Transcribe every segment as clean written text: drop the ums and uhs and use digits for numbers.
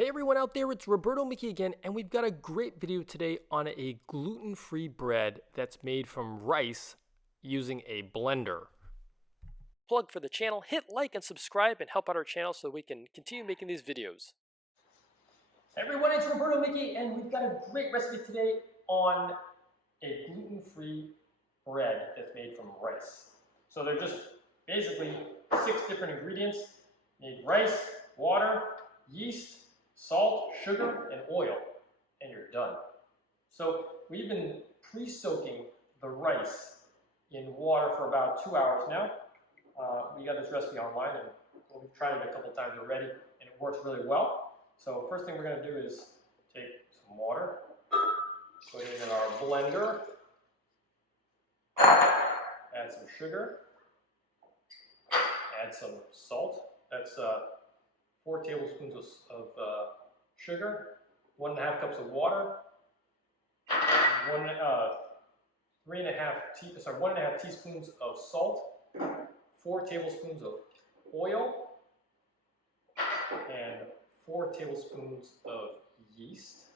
Hey everyone out there, it's Roberto Mickey again, and we've got a great video today on a gluten-free bread that's made from rice using a blender. Plug for the channel, hit like and subscribe and help out our channel so we can continue making these videos. Hey everyone, it's Roberto Mickey, and we've got a great recipe today on a gluten-free bread that's made from rice. So they're just basically 6 different ingredients. You need rice, water, yeast, salt, sugar, and oil, and you're done. So we've been pre-soaking the rice in water for about 2 hours now. We got this recipe online, and we've tried it a couple times already, and it works really well. So first thing we're going to do is take some water, put it in our blender, add some sugar, add some salt. That's 4 tablespoons of sugar, 1.5 cups of water, 1.5 teaspoons of salt, 4 tablespoons of oil, and 4 tablespoons of yeast.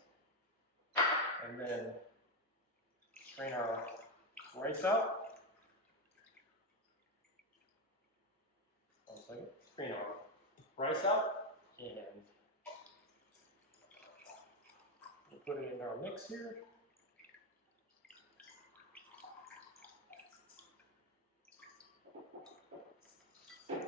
And then strain our rice out. One second. Strain our rice out, and we'll put it in our mix here. Into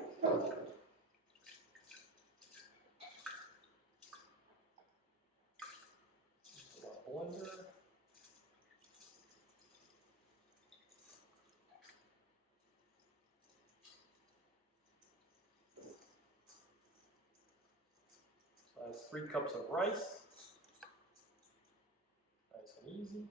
our blender. So that's 3 cups of rice. Nice and easy.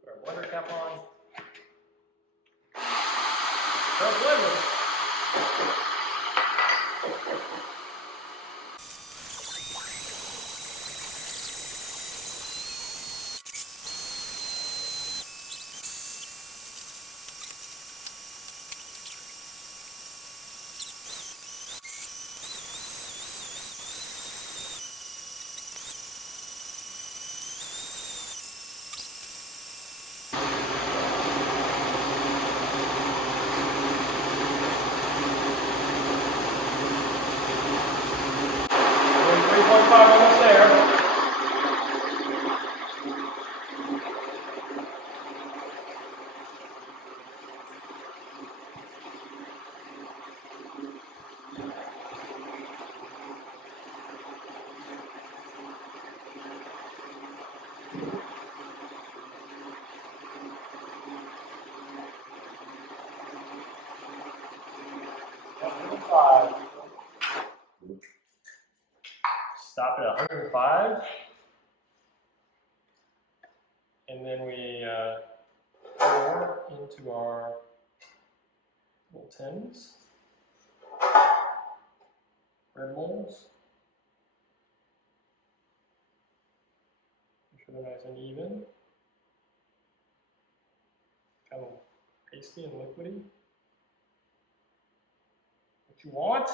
Put our blender cap on. Our blender. Almost there. Stop at 105, and then we pour into our little tins, bread molds. Make sure they're nice and even, kind of pasty and liquidy. What you want.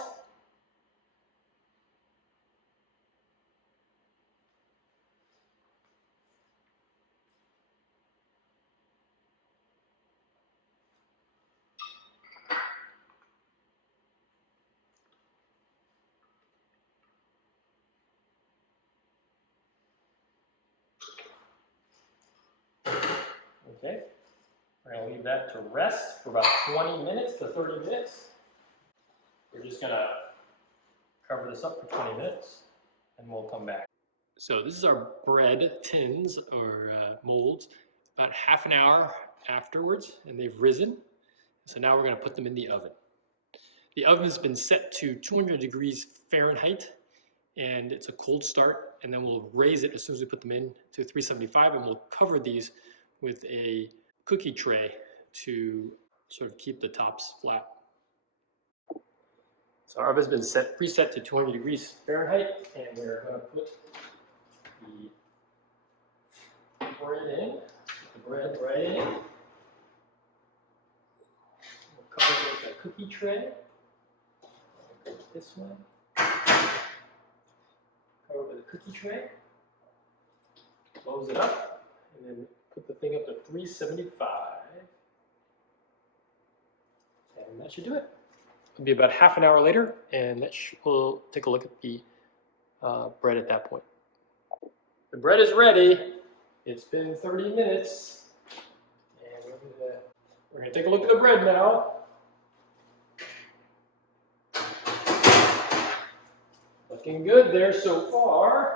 Okay, we're going to leave that to rest for about 20 minutes to 30 minutes. We're just going to cover this up for 20 minutes and we'll come back. So this is our bread tins or molds about half an hour afterwards, and they've risen. So now we're going to put them in the oven. The oven has been set to 200 degrees Fahrenheit, and it's a cold start, and then we'll raise it as soon as we put them in to 375, and we'll cover these with a cookie tray to sort of keep the tops flat. So our oven has been preset to 200 degrees Fahrenheit, and we're going to put the bread in, right in. cookie tray. Go this way. Cover with a cookie tray. Close it up, and then put the thing up to 375. And that should do it. It'll be about half an hour later, and we'll take a look at the bread at that point. The bread is ready. It's been 30 minutes. And we're gonna take a look at the bread now. Looking good there so far.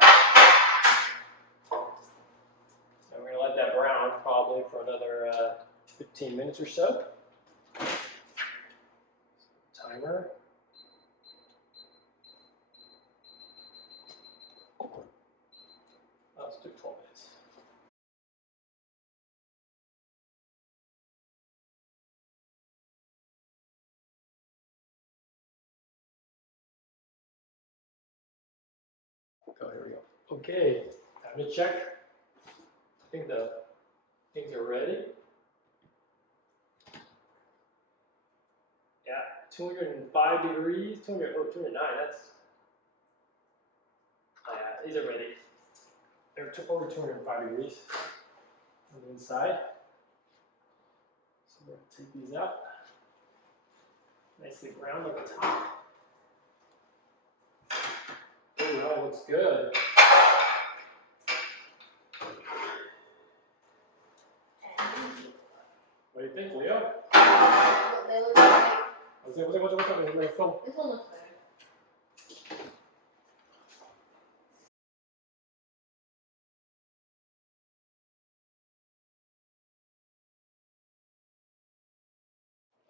And we're gonna let that brown probably for another 15 minutes or so. Timer. Let's do 12 minutes. Oh, here we go. Okay, time to check. I think the things are ready. Yeah, 205 degrees, 209, that's, oh yeah, these are ready. They're over 205 degrees on the inside. So we're gonna take these out. Nicely browned on the top. Oh, that looks good. What do you think, Leo? They look great. What's up? This one looks better.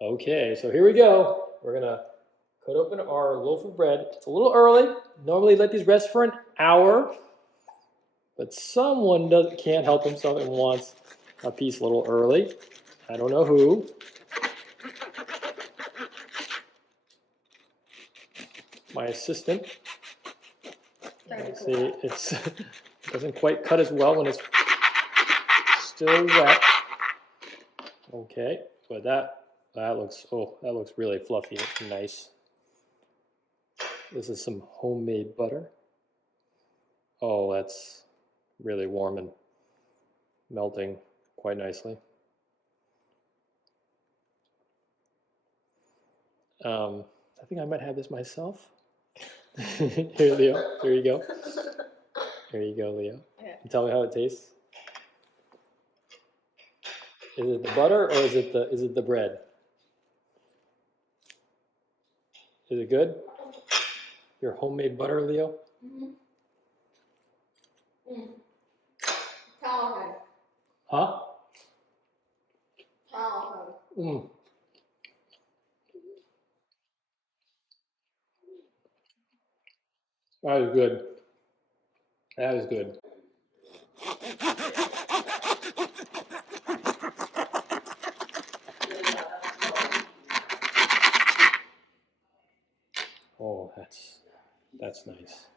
Okay, so here we go. We're gonna cut open our loaf of bread. It's a little early. Normally let these rest for an hour, but someone can't help himself and wants a piece a little early. I don't know who. My assistant. See, it doesn't quite cut as well when it's still wet. Okay, but that looks really fluffy and nice. This is some homemade butter. Oh, that's really warm and melting quite nicely. I think I might have this myself. Here, Leo. Here you go. Here you go, Leo. Yeah. Tell me how it tastes. Is it the butter or is it the bread? Is it good? Your homemade butter, Leo? Mm-hmm. Talented. Huh? Talented. Mm. That is good. That is good. Oh, that's nice.